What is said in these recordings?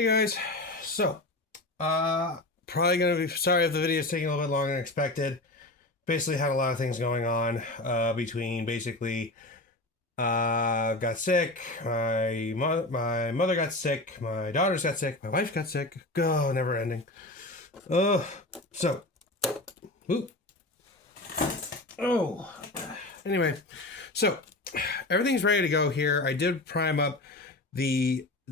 Hey guys, so probably gonna be sorry if the video is taking a little bit longer than expected. Basically had a lot of things going on between basically got sick, my mother got sick, my daughters got sick, my wife got sick. Oh, never ending. Oh, so oop. Oh, anyway, so everything's ready to go here. I did prime up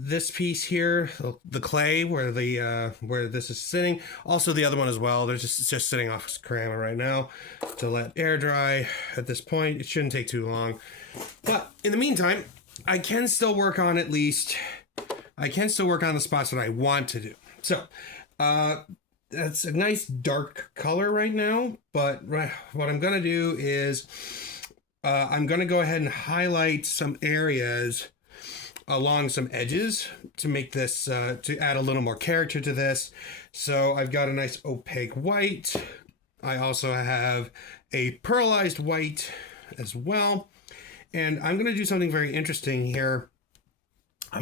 this piece here, the clay where this is sitting. Also the other one as well. They're just sitting off ceramic right now to let air dry. At this point, it shouldn't take too long. But in the meantime, I can still work on the spots that I want to do. So, that's a nice dark color right now. But what I'm gonna do is I'm gonna go ahead and highlight some areas along some edges to make this to add a little more character to this. So I've got a nice opaque white. I also have a pearlized white as well, and I'm going to do something very interesting here. I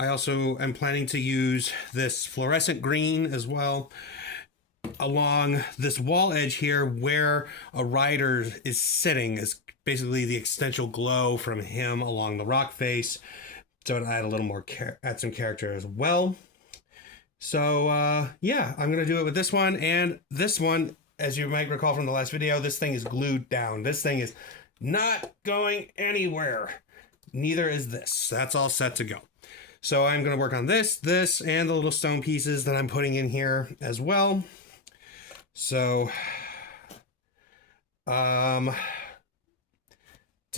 also am planning to use this fluorescent green as well along this wall edge here where a rider is sitting, is basically the extensional glow from him along the rock face. So to add a little more add some character as well. So yeah, I'm gonna do it with this one, and this one, as you might recall from the last video, this thing is glued down. This thing is not going anywhere. Neither is this. That's all set to go. So I'm gonna work on this, and the little stone pieces that I'm putting in here as well. So to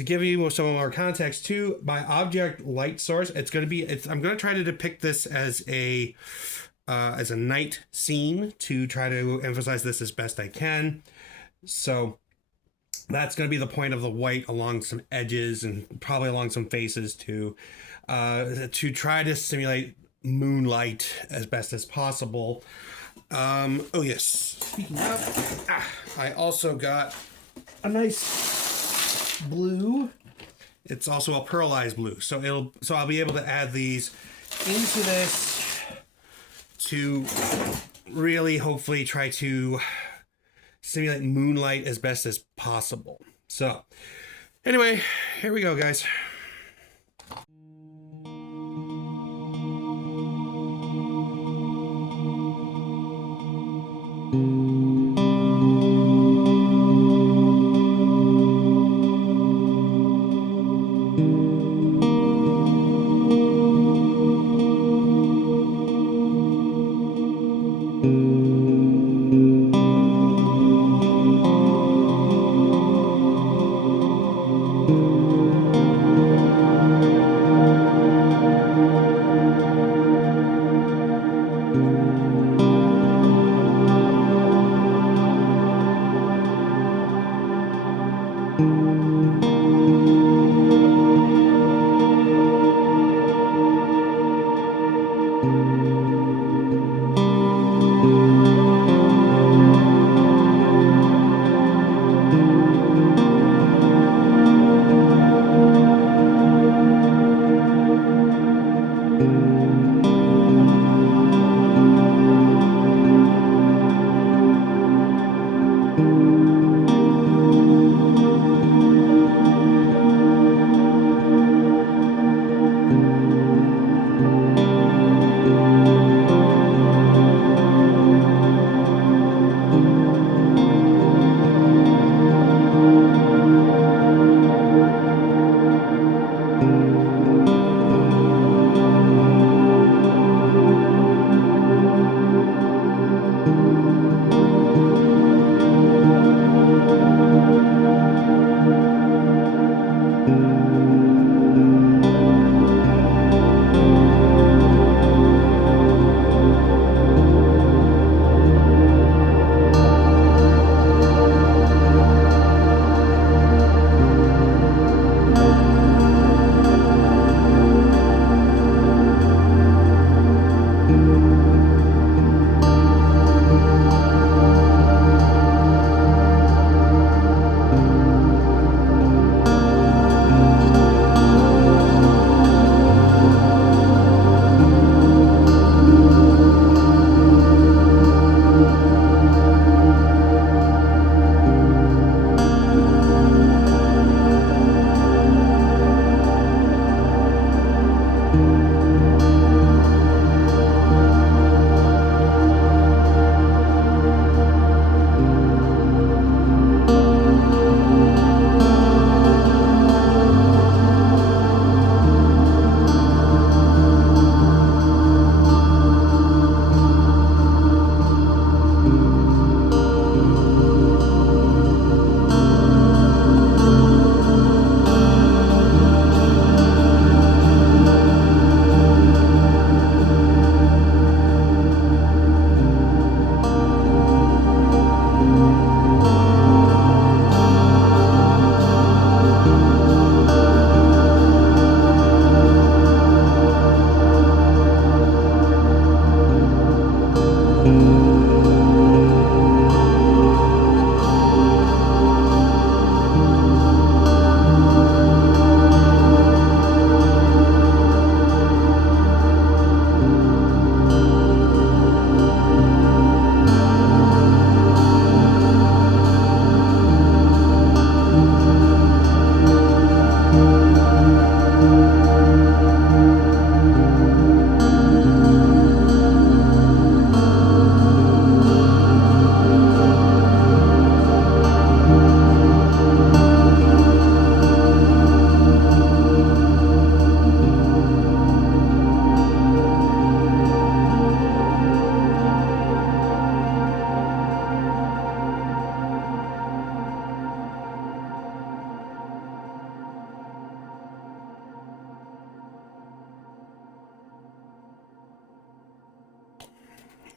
give you some more context to my object light source, I'm going to try to depict this as a night scene to try to emphasize this as best I can. So that's going to be the point of the white along some edges and probably along some faces to try to simulate moonlight as best as possible. Oh yes, speaking of, I also got a nice blue. It's also a pearlized blue, so I'll be able to add these into this to really hopefully try to simulate moonlight as best as possible. So anyway, here we go, guys.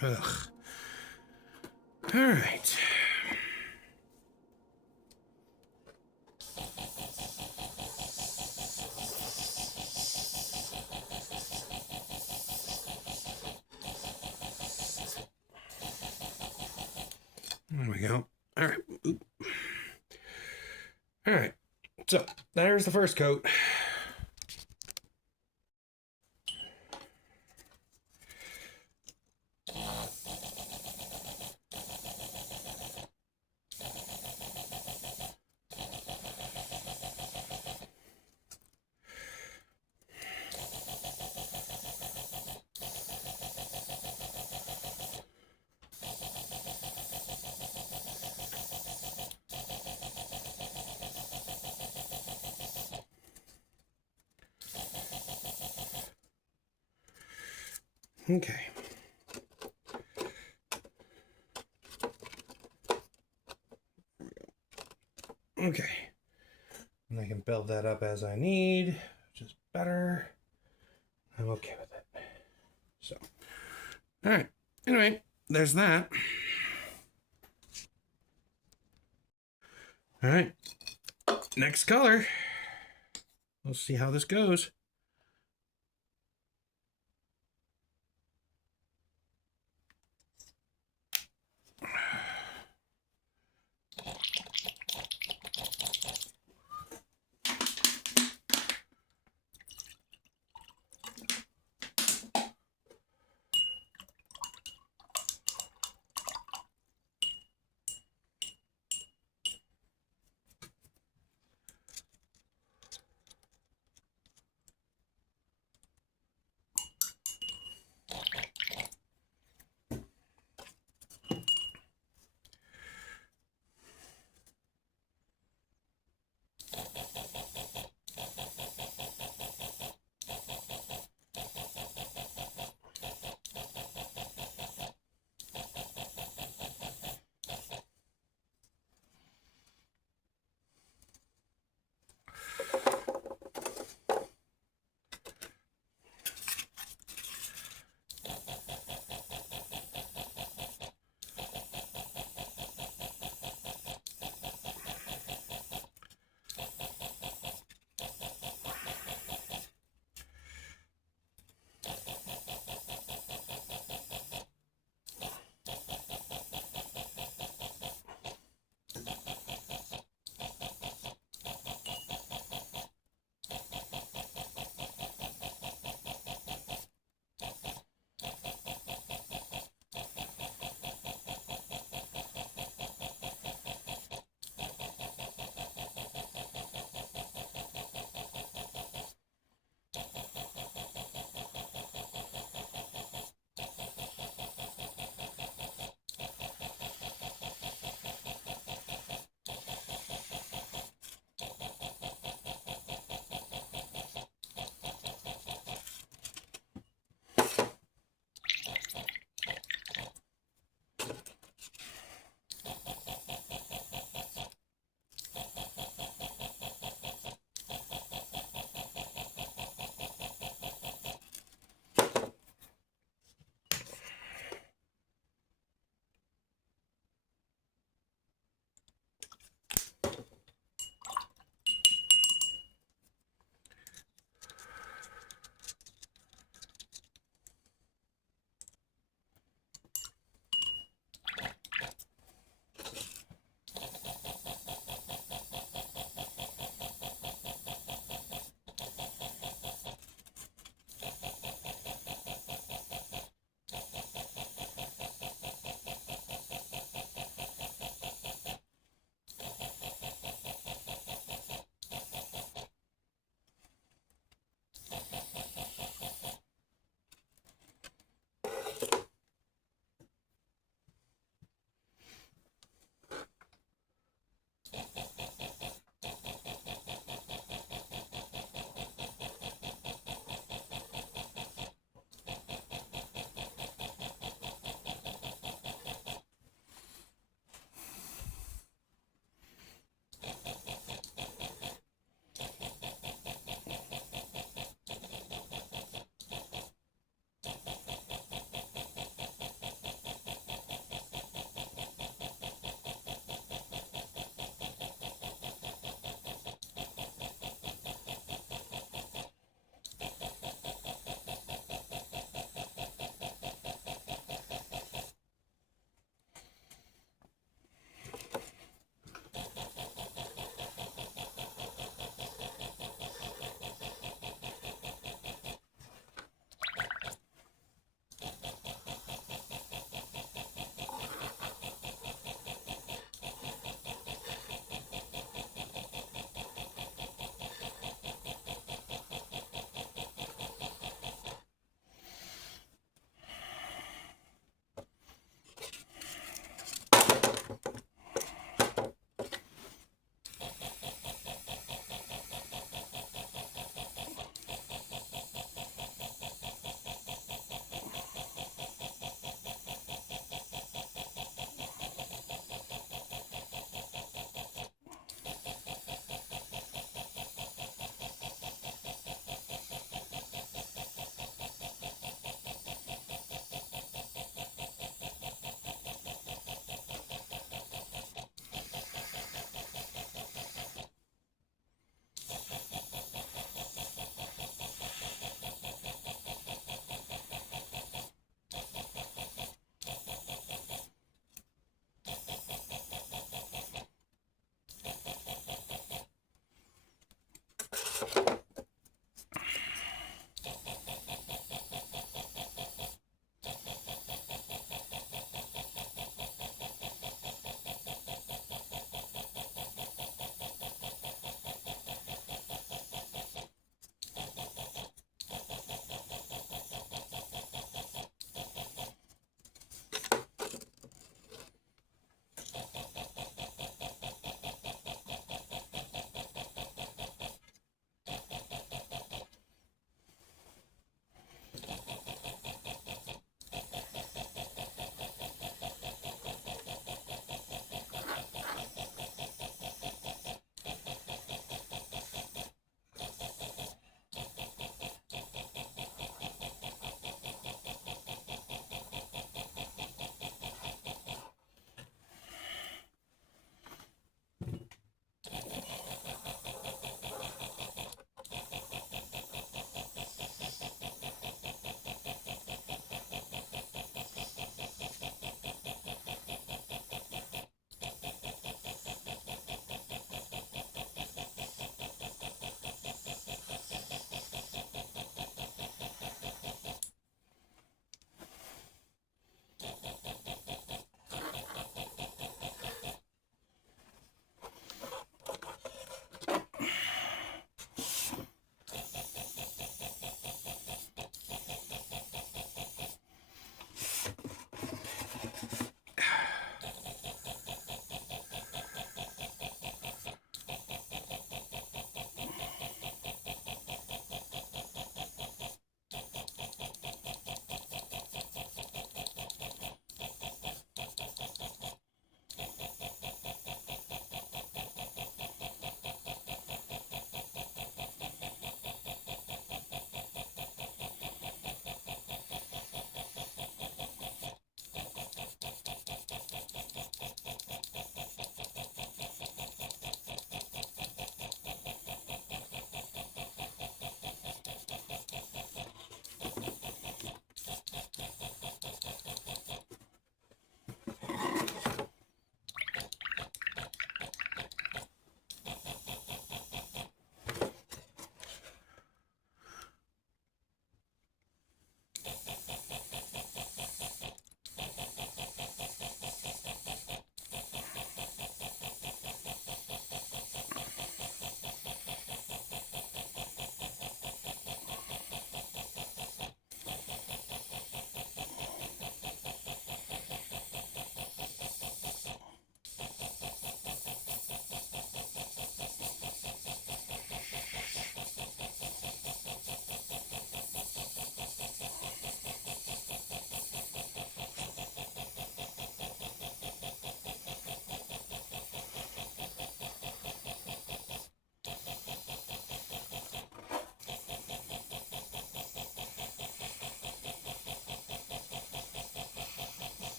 Ugh. All right. There we go. All right. Oop. All right. So there's the first coat. Okay. Okay. And I can build that up as I need, which is better. I'm okay with it. So, all right. Anyway, there's that. All right. Next color. Let's see how this goes.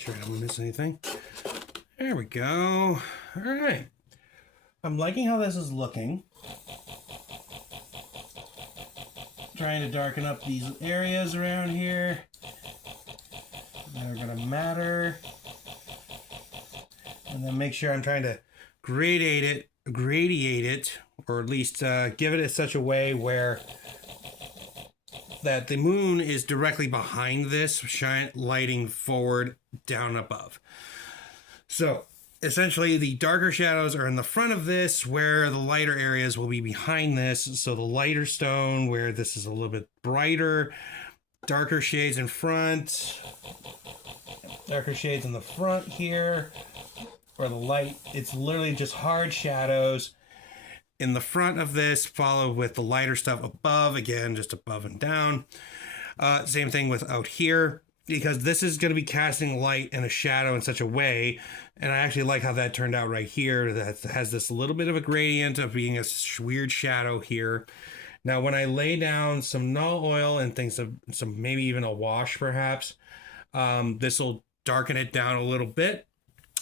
sure I don't miss anything. There we go. All right. I'm liking how this is looking. Trying to darken up these areas around here. They're gonna matter. And then make sure I'm trying to gradiate it, or at least give it in such a way where that the moon is directly behind this, lighting forward, down above. So essentially the darker shadows are in the front of this, where the lighter areas will be behind this. So the lighter stone where this is a little bit brighter, darker shades in front, darker shades in the front here, where the light, it's literally just hard shadows in the front of this, followed with the lighter stuff above, again, just above and down. Same thing with out here, because this is going to be casting light and a shadow in such a way. And I actually like how that turned out right here. That has this little bit of a gradient of being a weird shadow here. Now, when I lay down some null oil and things of some, maybe even a wash perhaps, this will darken it down a little bit.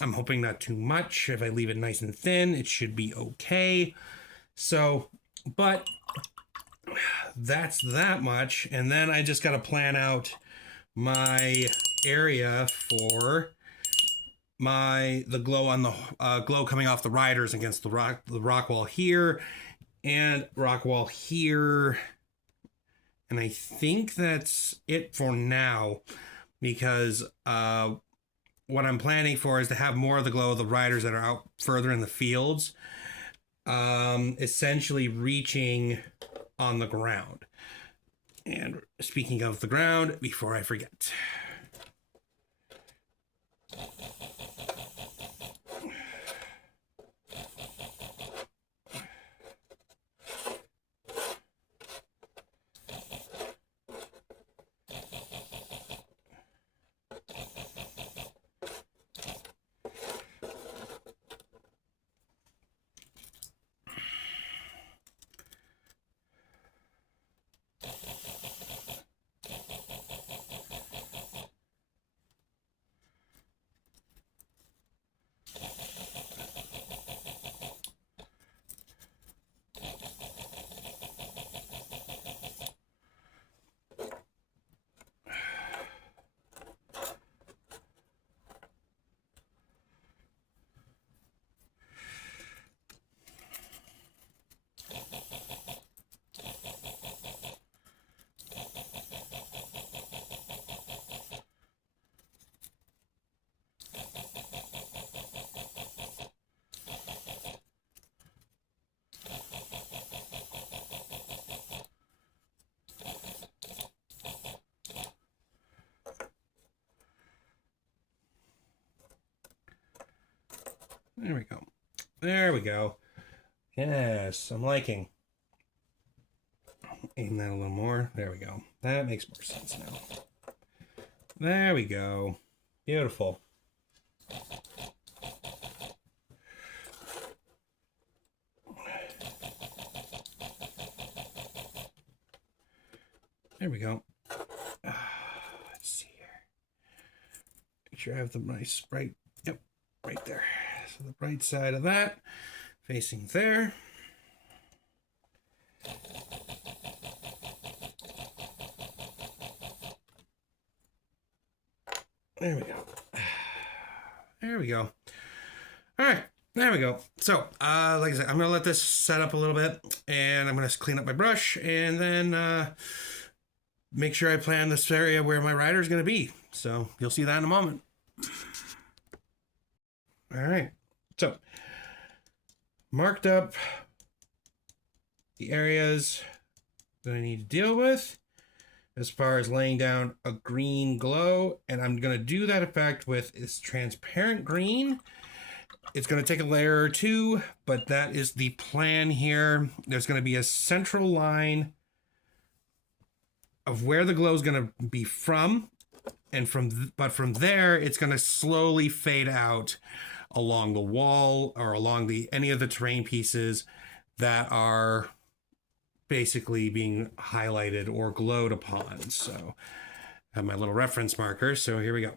I'm hoping not too much. If I leave it nice and thin, it should be okay. So, but that's that much. And then I just got to plan out my area for the glow on the glow coming off the riders against the rock wall here and rock wall here. And I think that's it for now, because what I'm planning for is to have more of the glow of the riders that are out further in the fields, essentially reaching on the ground. And speaking of the ground, before I forget, there we go. There we go. Yes, I'm liking. Aim that a little more. There we go. That makes more sense now. There we go. Beautiful. There we go. Let's see here. Make sure I have the nice bright. Yep, right there. So the bright side of that facing there. There we go. There we go. All right, there we go. So, like I said, I'm gonna let this set up a little bit, and I'm gonna clean up my brush, and then make sure I plan this area where my rider is gonna be. So you'll see that in a moment. All right. So, marked up the areas that I need to deal with as far as laying down a green glow, and I'm going to do that effect with this transparent green. It's going to take a layer or two, but that is the plan here. There's going to be a central line of where the glow is going to be from, and but from there, it's going to slowly fade out along the wall or along any of the terrain pieces that are basically being highlighted or glowed upon. So I have my little reference marker. So here we go.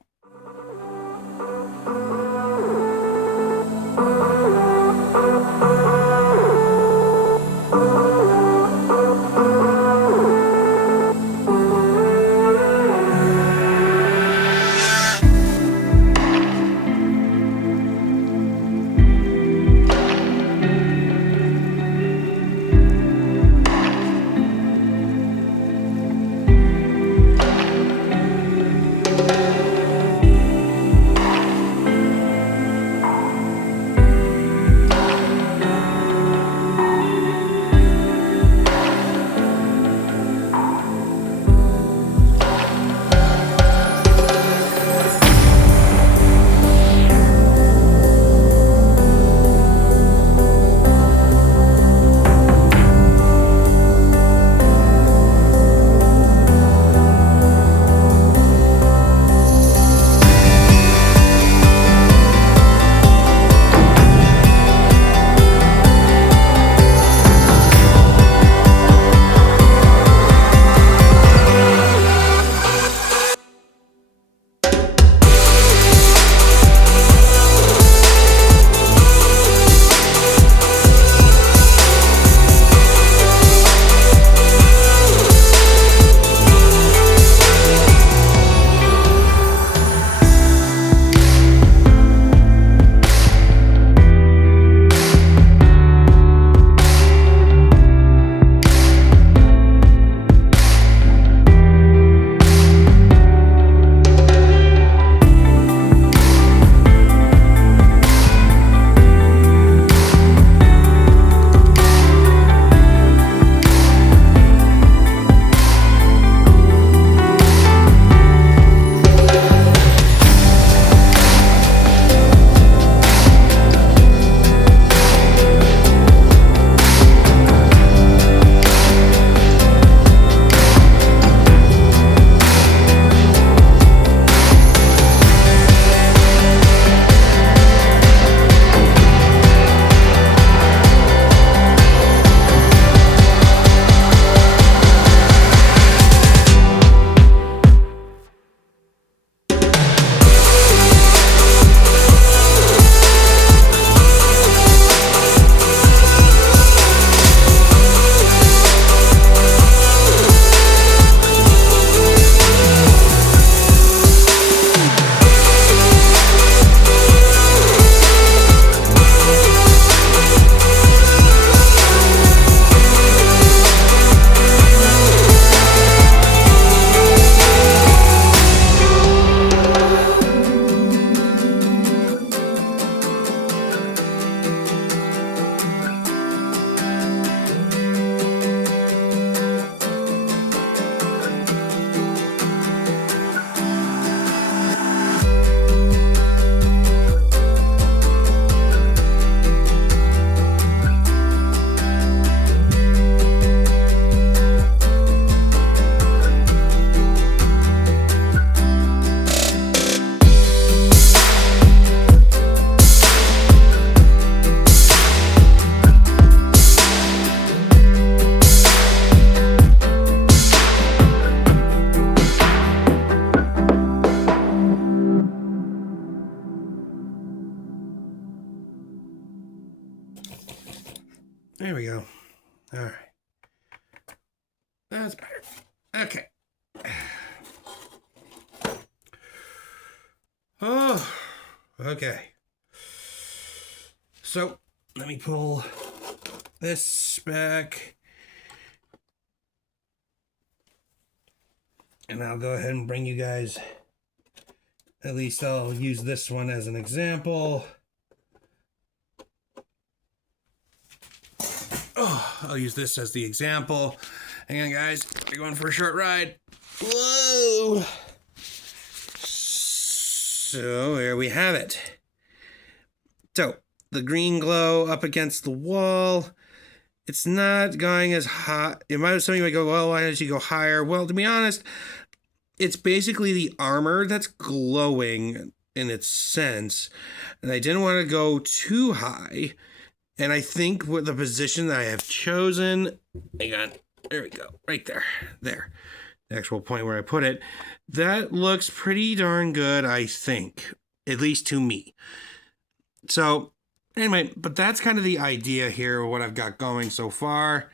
There we go. All right. That's better. Okay. Oh, okay. So let me pull this back. And I'll go ahead and bring you guys, at least I'll use this one as an example. Oh, I'll use this as the example. Hang on, guys. We're going for a short ride. Whoa! So here we have it. So the green glow up against the wall. It's not going as high. Somebody might go, well, why don't you go higher? Well, to be honest, it's basically the armor that's glowing in its sense. And I didn't want to go too high. And I think with the position that I have chosen, hang on, there we go, right there, there, the actual point where I put it, that looks pretty darn good, I think, at least to me. So Anyway, but that's kind of the idea here, what I've got going so far.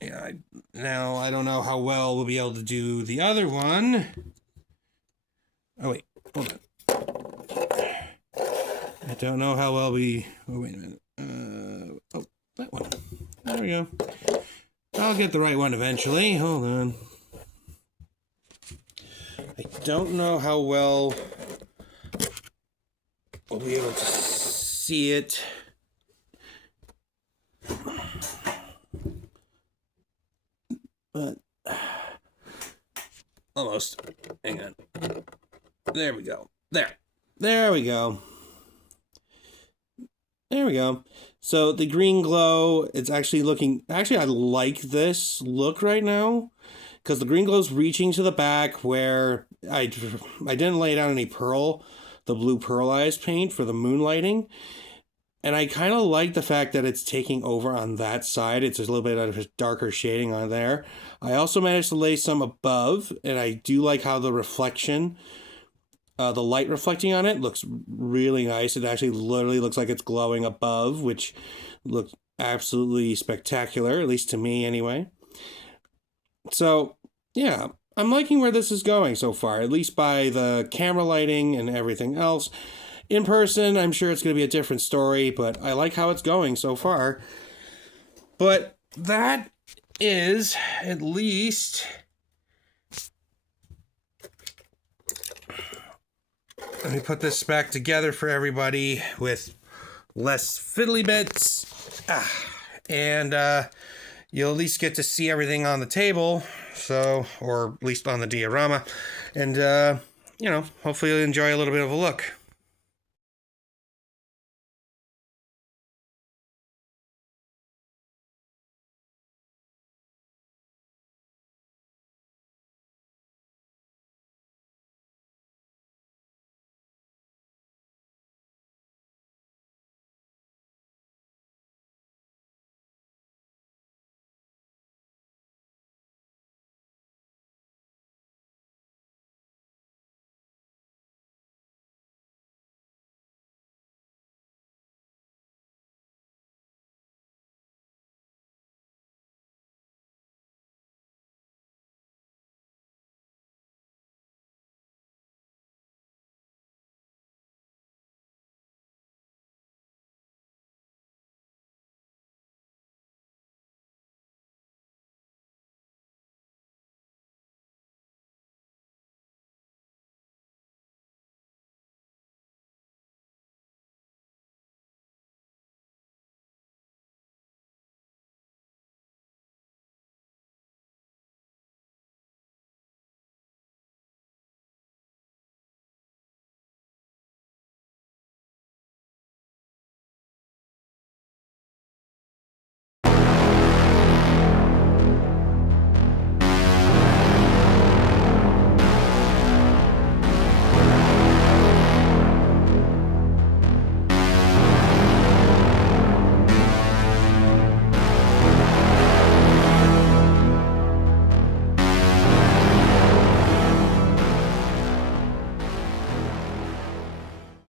Yeah, now I don't know how well we'll be able to do the other one. Oh, wait, hold on. I don't know how well we... Oh, wait a minute. Oh, that one. There we go. I'll get the right one eventually. Hold on. I don't know how well we'll be able to see it. But almost. Hang on. There we go. There we go. There we go. So the green glow, it's actually looking... Actually, I like this look right now. Because the green glow's reaching to the back where I didn't lay down any the blue pearlized paint for the moonlighting. And I kind of like the fact that it's taking over on that side. It's a little bit of a darker shading on there. I also managed to lay some above, and I do like how the reflection, the light reflecting on it looks really nice. It actually literally looks like it's glowing above, which looks absolutely spectacular, at least to me anyway. So, yeah, I'm liking where this is going so far, at least by the camera lighting and everything else. In person, I'm sure it's going to be a different story, but I like how it's going so far. But that is at least... Let me put this back together for everybody with less fiddly bits. And you'll at least get to see everything on the table, so, or at least on the diorama. And, you know, hopefully you'll enjoy a little bit of a look.